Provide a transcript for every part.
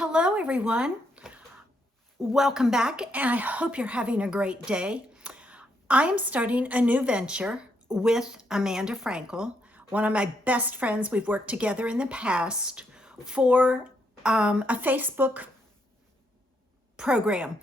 Hello, everyone. Welcome back, and I hope you're having a great day. I am starting a new venture with Amanda Frankel, one of my best friends. We've worked together in the past for a Facebook program.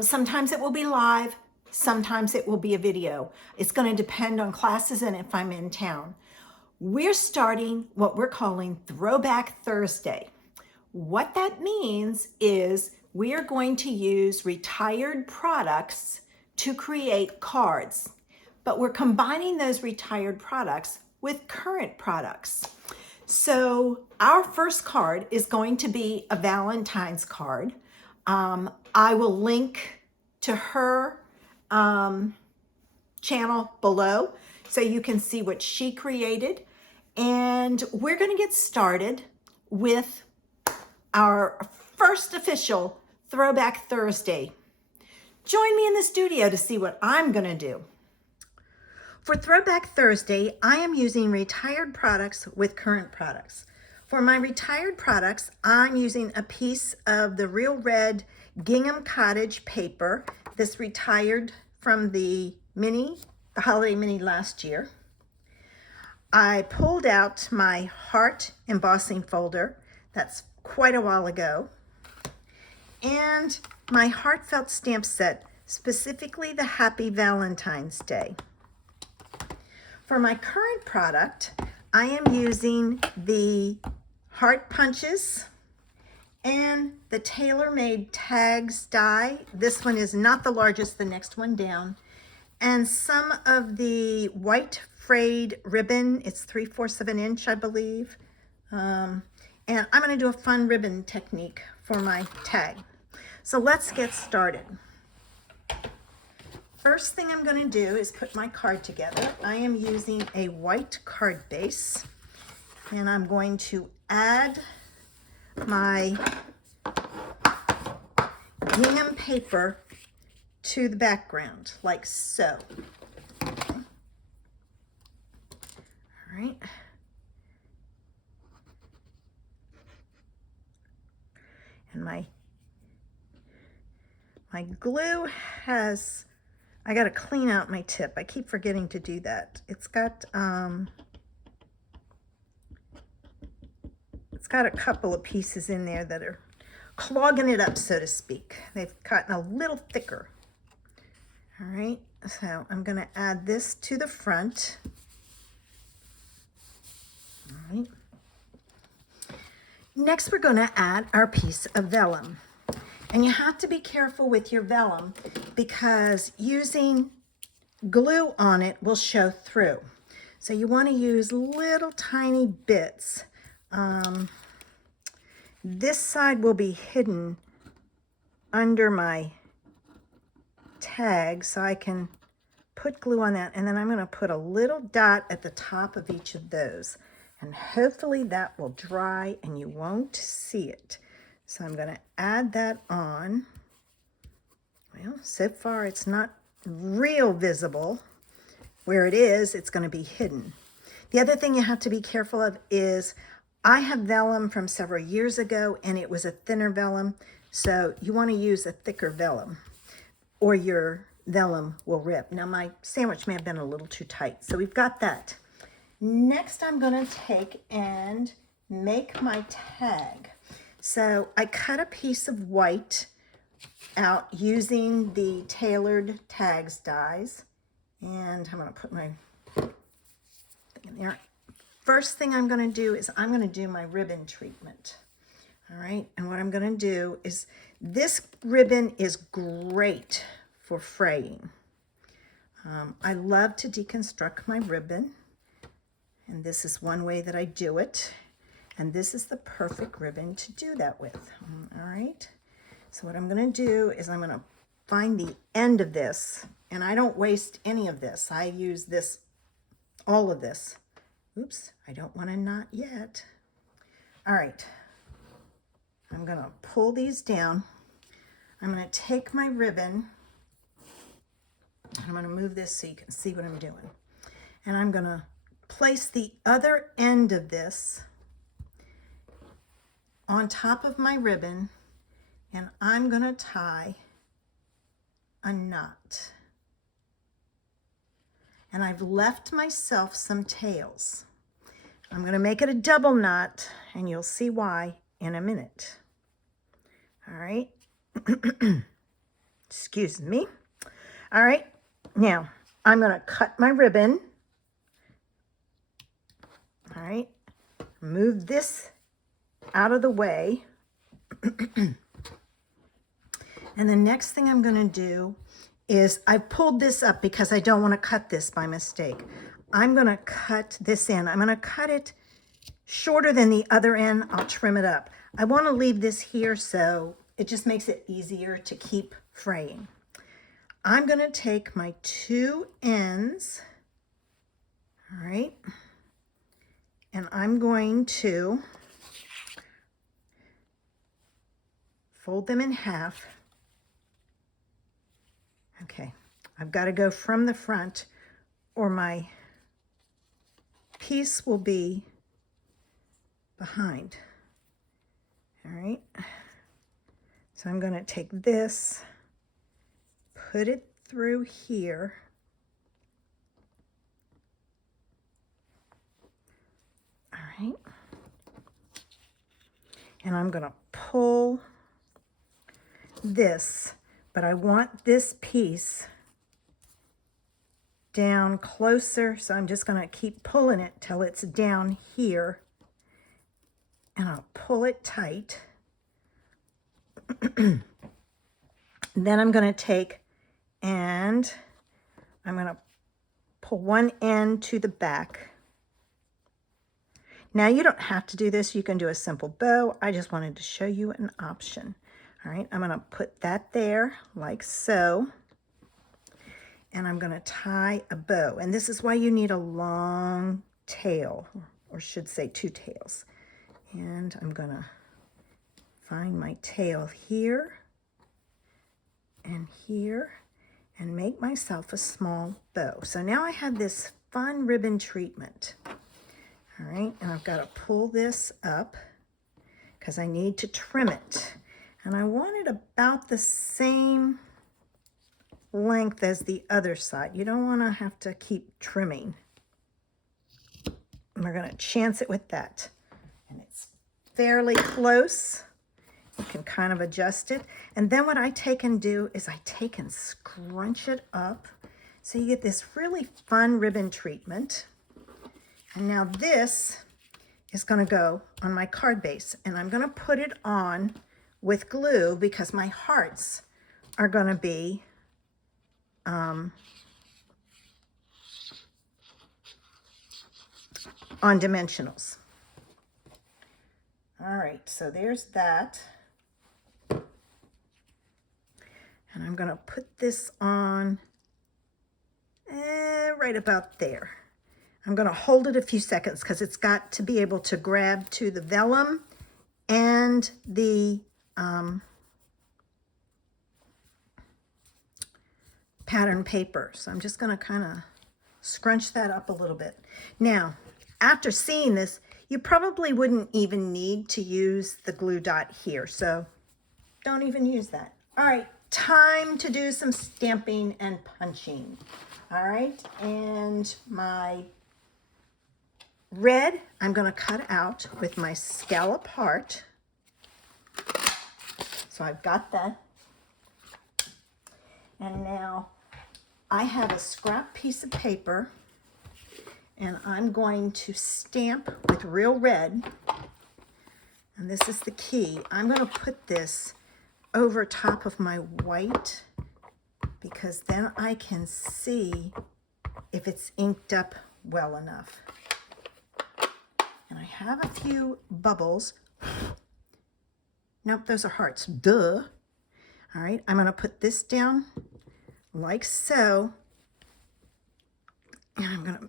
Sometimes it will be live, sometimes it will be a video. It's going to depend on classes and if I'm in town. We're starting what we're calling Throwback Thursday. What that means is we are going to use retired products to create cards, but we're combining those retired products with current products. So our first card is going to be a Valentine's card. I will link to her channel below so you can see what she created. And we're going to get started with our first official Throwback Thursday. Join me in the studio to see what I'm going to do. For Throwback Thursday, I am using retired products with current products. For my retired products, I'm using a piece of the Real Red Gingham Cottage paper. This retired from the holiday mini last year. I pulled out my heart embossing folder. That's quite a while ago. And my heartfelt stamp set, specifically the Happy Valentine's Day. For my current product, I am using the heart punches and the tailor-made tags die. This one is not the largest, the next one down. And some of the white frayed ribbon. It's 3/4 of an inch, I believe. And I'm going to do a fun ribbon technique for my tag. So let's get started. First thing I'm going to do is put my card together. I am using a white card base, and I'm going to add my gingham paper to the background, like so. Okay. All right. And my glue has, I got to clean out my tip. I keep forgetting to do that. It's got a couple of pieces in there that are clogging it up, so to speak. They've gotten a little thicker. All right, so I'm going to add this to the front. All right. Next, we're going to add our piece of vellum. And you have to be careful with your vellum because using glue on it will show through. So you want to use little tiny bits. This side will be hidden under my tag, so I can put glue on that. And then I'm going to put a little dot at the top of each of those. And hopefully that will dry and you won't see it. So I'm going to add that on. Well, so far it's not real visible. Where it is, it's going to be hidden. The other thing you have to be careful of is I have vellum from several years ago and it was a thinner vellum. So you want to use a thicker vellum or your vellum will rip. Now my sandwich may have been a little too tight. So we've got that. Next I'm going to take and make my tag. So I cut a piece of white out using the tailored tags dies. And I'm going to put my thing in there. First thing I'm going to do is I'm going to do my ribbon treatment. All right. And what I'm going to do is this ribbon is great for fraying. I love to deconstruct my ribbon. And this is one way that I do it. And this is the perfect ribbon to do that with. All right. So what I'm going to do is I'm going to find the end of this. And I don't waste any of this. I use this, all of this. Oops, I don't want to knot yet. All right. I'm going to pull these down. I'm going to take my ribbon. I'm going to move this so you can see what I'm doing. And I'm going to place the other end of this on top of my ribbon, and I'm going to tie a knot. And I've left myself some tails. I'm going to make it a double knot, and you'll see why in a minute. All right. Excuse me. All right. Now, I'm going to cut my ribbon. All right. Move this out of the way. And the next thing I'm going to do is I pulled this up because I don't want to cut this by mistake. I'm going to cut this in. I'm going to cut it shorter than the other end. I'll trim it up. I want to leave this here so it just makes it easier to keep fraying. I'm going to take my two ends, all right, and I'm going to fold them in half. Okay, I've got to go from the front or my piece will be behind. All right, so I'm going to take this, put it through here, all right, and I'm going to pull this, but I want this piece down closer, so I'm just going to keep pulling it till it's down here, and I'll pull it tight. Then I'm going to take and I'm going to pull one end to the back. Now you don't have to do this. You can do a simple bow. I just wanted to show you an option. All right, I'm going to put that there like so. And I'm going to tie a bow. And this is why you need a long tail, or should say two tails. And I'm going to find my tail here and here and make myself a small bow. So now I have this fun ribbon treatment. All right, and I've got to pull this up because I need to trim it. And I want it about the same length as the other side. You don't want to have to keep trimming. And we're going to chance it with that. And it's fairly close. You can kind of adjust it. And then what I take and do is I take and scrunch it up. So you get this really fun ribbon treatment. And now this is going to go on my card base. And I'm going to put it on with glue because my hearts are going to be on dimensionals. All right, so there's that. And I'm going to put this on right about there. I'm going to hold it a few seconds because it's got to be able to grab to the vellum and the pattern paper. So I'm just going to kind of scrunch that up a little bit. Now, after seeing this, you probably wouldn't even need to use the glue dot here. So don't even use that. All right, time to do some stamping and punching. All right, and my red, I'm going to cut out with my scallop heart. So I've got that. And now I have a scrap piece of paper, and I'm going to stamp with real red. And this is the key. I'm going to put this over top of my white because then I can see if it's inked up well enough. And I have a few bubbles. Nope, those are hearts. Duh. All right, I'm going to put this down like so. And I'm going to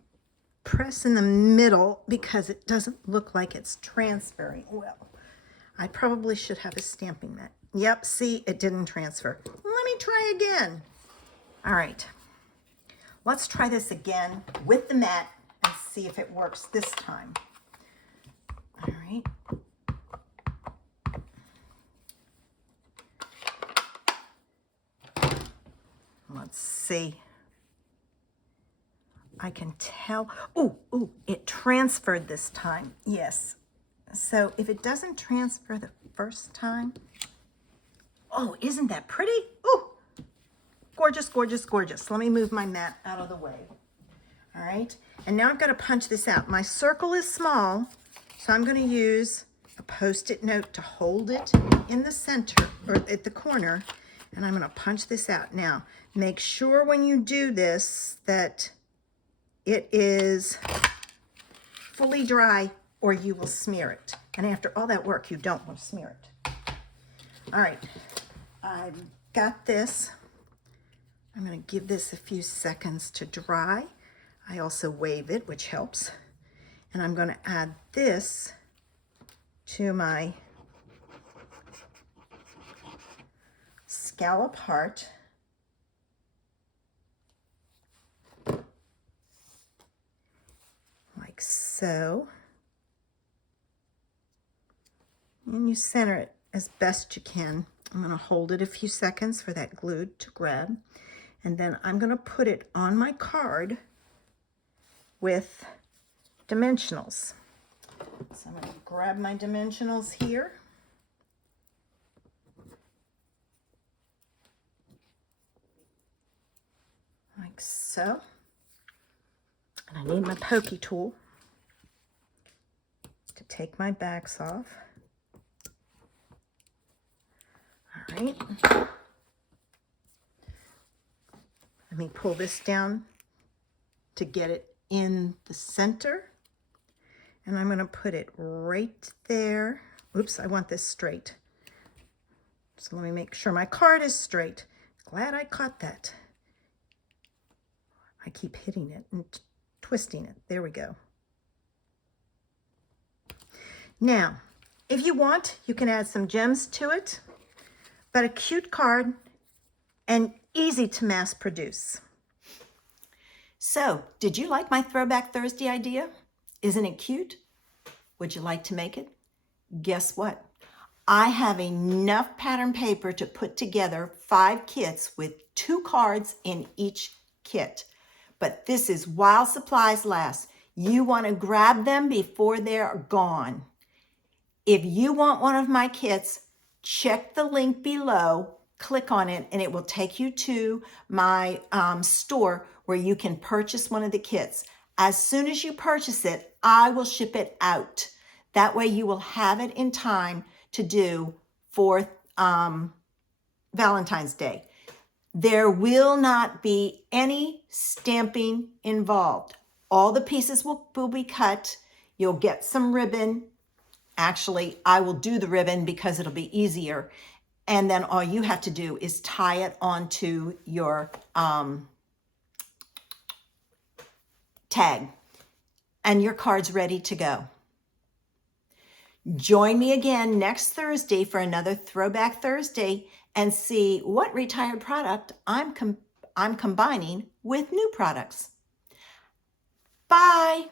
press in the middle because it doesn't look like it's transferring well. I probably should have a stamping mat. Yep, see, it didn't transfer. Let me try again. All right, let's try this again with the mat and see if it works this time. All right. Let's see. I can tell. Ooh, it transferred this time. Yes. So if it doesn't transfer the first time, oh, isn't that pretty? Ooh, gorgeous, gorgeous, gorgeous. Let me move my mat out of the way. All right, and now I've got to punch this out. My circle is small, so I'm going to use a Post-it note to hold it in the center, or at the corner, and I'm going to punch this out. Now, make sure when you do this that it is fully dry or you will smear it. And after all that work, you don't want to smear it. All right, I've got this. I'm going to give this a few seconds to dry. I also wave it, which helps. And I'm going to add this to my scallop heart. Like so. And you center it as best you can. I'm going to hold it a few seconds for that glue to grab. And then I'm going to put it on my card with dimensionals. So I'm going to grab my dimensionals here. Like so. And I need my pokey tool to take my backs off. All right. Let me pull this down to get it in the center. And I'm going to put it right there. Oops, I want this straight. So let me make sure my card is straight. Glad I caught that. I keep hitting it and twisting it. There we go. Now, if you want, you can add some gems to it, but a cute card and easy to mass produce. So, did you like my Throwback Thursday idea? Isn't it cute? Would you like to make it? Guess what? I have enough pattern paper to put together 5 kits with 2 cards in each kit. But this is while supplies last. You want to grab them before they're gone. If you want one of my kits, check the link below, click on it, and it will take you to my store where you can purchase one of the kits. As soon as you purchase it, I will ship it out. That way you will have it in time to do for Valentine's Day. There will not be any stamping involved. All the pieces will be cut. You'll get some ribbon. Actually, I will do the ribbon because it'll be easier. And then all you have to do is tie it onto your tag. And your card's ready to go. Join me again next Thursday for another Throwback Thursday and see what retired product I'm combining with new products. Bye.